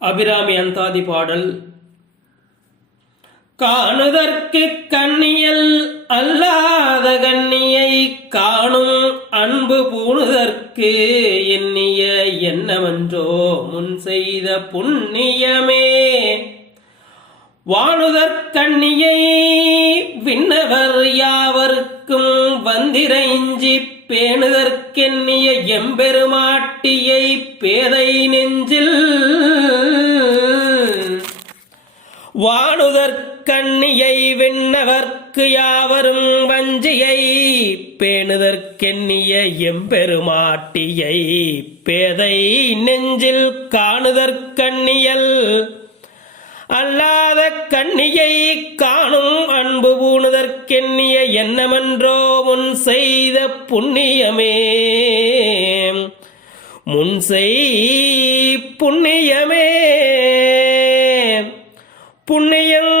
அபிராமி அந்தாதி பாடல். காணுதற்கு கண்ணியல் அல்லாத கண்ணியை காணும் அன்பு பூணுதற்கு எண்ணிய என்னவென்றோ முன் செய்த புண்ணியமே. வாணுதற்கண்ணியை விண்ணவர் யாவருக்கும் வந்திரைஞ்சி பேணுதற்கெண்ணிய எம்பெருமாட்டியை பேதை நெஞ்சில் வாணுதற்கண்ணியை விண்ணவர்க்கு யாவரும் வஞ்சியை பேணுதற்கெண்ணிய எம்பெருமாட்டியை பேதை நெஞ்சில் காணுதற்கண்ணியல் அல்லாத கண்ணியை காணும் அன்பு பூணுதற்கெண்ணிய என்னமென்றோ முன் செய்த புண்ணியமே. முன் செய் புண்ணியமே புண்ணியம்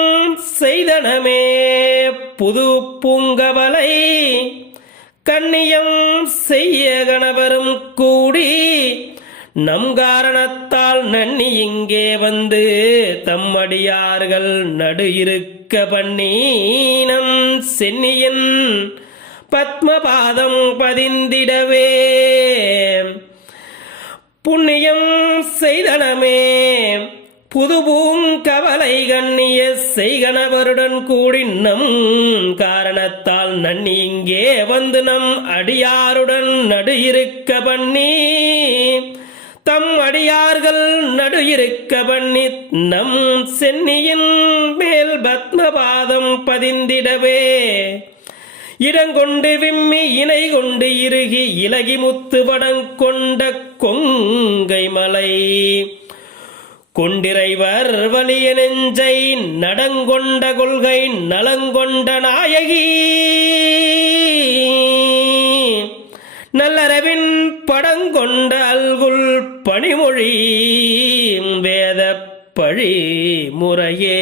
செய்தனமே புது பூங்கவலை கண்ணியம் செய்ய கணவரும் கூடி நம் காரணத்தால் நன்னி இங்கே வந்து தம்மடியார்கள் நடு இருக்க பண்ணி நம் சென்னியின் பத்மபாதம் பதிந்திடவே. புண்ணியம் செய்தனமே புது பூங்கவலை கண்ணிய செய்கணவருடன் கூடி நம் காரணத்தால் நன்னி இங்கே வந்து நம் அடியாருடன் நடு இருக்க பண்ணி தம் அடியார்கள் நடு இருக்க பண்ணி நம் சென்னியின் மேல் பத்மபாதம் பதிந்திடவே. இடங்கொண்டு விம்மி இணை கொண்டு இறுகி இலகி முத்து படங்கொண்ட கொங்கை மலை கொண்டிறைவர் வலிய நெஞ்சை நடங்கொண்ட கொள்கை நலங்கொண்ட நாயகி நல்லறவின் படங்கொண்ட அல்குல் பணிமொழி வேத பழி முறையே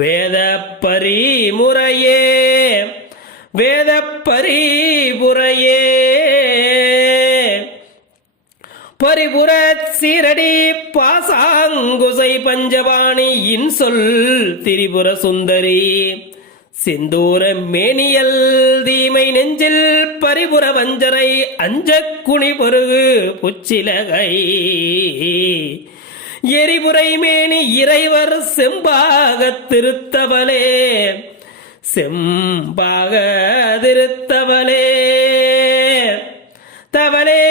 வேத பரிமுறையே வேத பரிபுரையே பரிபுர சீரடி பாசாங்குசை பஞ்சவாணி இன்சொல் திரிபுர சுந்தரி சிந்தூர மேனியல் தீமை நெஞ்சில் பரிபுர வஞ்சரை அஞ்ச குனி பொருகு புச்சிலகை எரிபுரை மேனி இறைவர் செம்பாக திருத்தவளே செம்பாக திருத்தவளே தவளே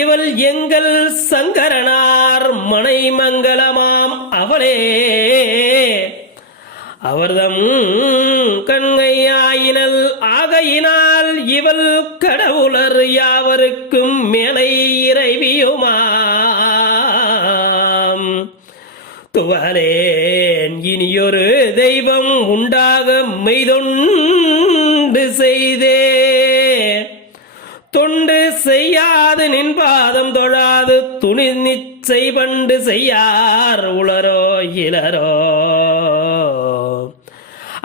இவள் எங்கள் சங்கரனார் மனை மங்கலமாம் அவளே அவர்தம் கண்கையாயினல் ஆகையினால் இவள் கடவுளர் யாவருக்கும் மேலை இறைவியுமாம். துவலேன் இனியொரு தெய்வம் உண்டாக மெய்தொண்டு செய்தே தொண்டு செய்யாது நின் பாதம் தொழாது துணி நிச்சை பண்டு செய்யார் உளரோ இளரோ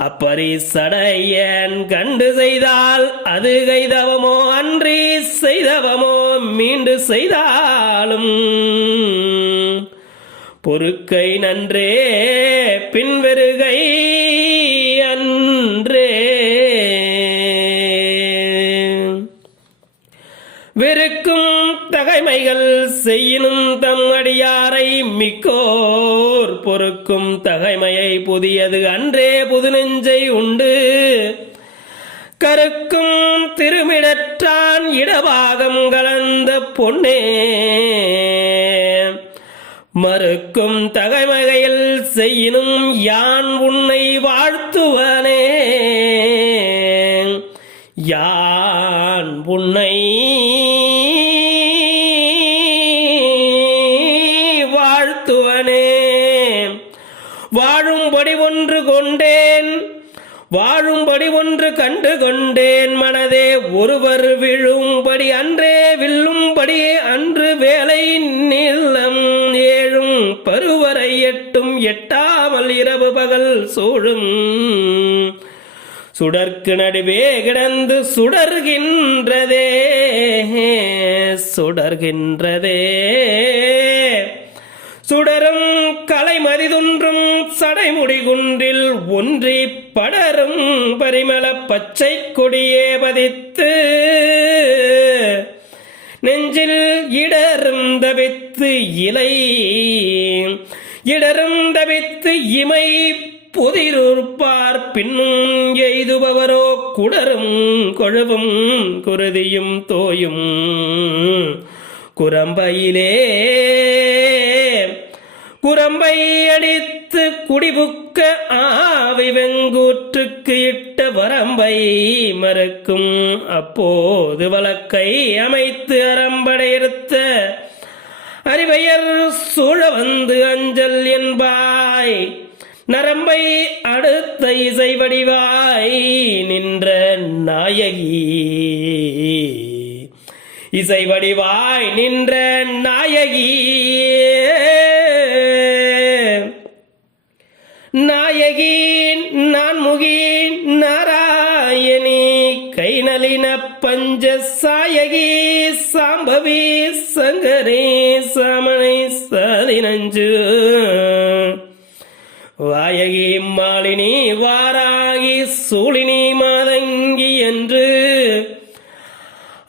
அப்பரி சடையன் கண்டு செய்தால் அது கைதவமோ அன்றி செய்தவமோ மீண்டு செய்தாலும் பொறுக்கை நன்றே பின்வருகை அன்றே. வெறுக்கும் தகைமைகள் செய்யினும் தம் அடியாரை மிக்கோர் பொறுக்கும் தகைமையை புதியது அன்றே புது நெஞ்சை உண்டு கருக்கும் திருமிடற்றான் இடபாகம் கலந்த பொன்னே மறுக்கும் தகைமையில் செய்யினும் யான் உன்னை வாழ்த்துவனே யான் உன்னை வாழ்த்துவனே. வாழும்படி ஒன்று கொண்டேன் வாழும்படி ஒன்று கண்டு கொண்டேன் மனதே ஒருவர் விழும்படி அன்றே வில்லும்படி அன்று வேலை நிலம் ஏழும் பருவரை எட்டும் எட்டாமல் இரவு பகல் சூழும் சுடர்க்கு நடுவே கிடந்து சுடர்கின்றதே சுடர்கின்றதே சுடரும் கலைமதிதொன்றும் சடைமுடி குன்றில் ஒன்றி படரும் பரிமள பச்சை கொடியே பதித்து நெஞ்சில் இடரும் தவித்து இமை புதிருப்பார் பின்னும் எய்துபவரோ குடரும் கொழுவும் குருதியும் தோயும் குரம்பை அடித்து குடிபுக்க ஆவி வெங்கூற்றுக்கு இட்ட வரம்பை மறுக்கும் அப்போது வழக்கை அமைத்து அறம்படையிருத்த அறிவையர் சூழ வந்து அஞ்சல் என்பாய் நரம்பை அடுத்த இசை வடிவாய் நின்ற நாயகி இசை வடிவாய் நின்ற நாயகி நான்முகி நாராயணி கைநலின பஞ்ச சாயகி சாம்பவி சங்கரே சாமனை சாதினஞ்சு வாயகி மாலினி வாராகி சூழினி மாதங்கி என்று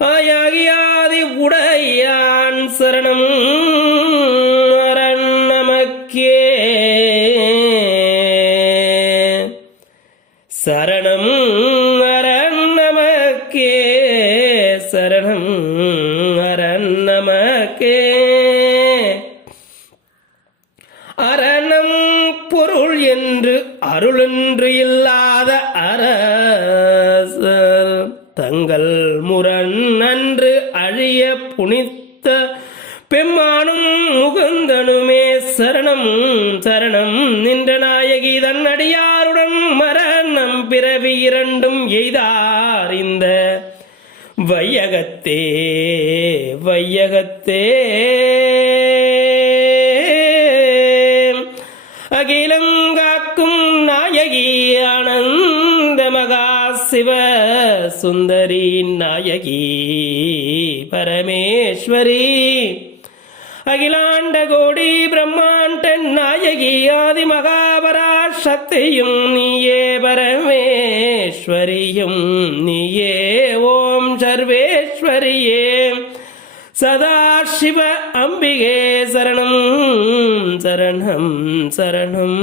ஆயாகியாதி உடையான் சரணம் அரண் நமக்கே சரணம் அரண் நமக்கே சரணம் அரண் நமக்கே அரணம் பொருள் என்று அருளென்று இல்லாத அரசர் தங்கள் முரண் அன்று அழிய புனித்த பெம்மானும் முகுந்தனுமே சரணம் சரணம் நின்ற நாயகி தன் அடியாருடன் மரணம் பிறவி இரண்டும் எய்தார் இந்த வையகத்தே அகிலங்காக்கும் நாயகி ஆனந்த மகா சிவ சுந்தரி நாயகி பரமேஸ்வரி அகிலாண்ட கோடி பிரம்மாண்ட நாயகி ஆதி மகாபரா சக்தியும் நீயே பரமேஸ்வரியும் நீயே ஓம் சர்வேஸ்வரியே சதாசிவ அம்பிகே சரணம் சரணம் சரணம்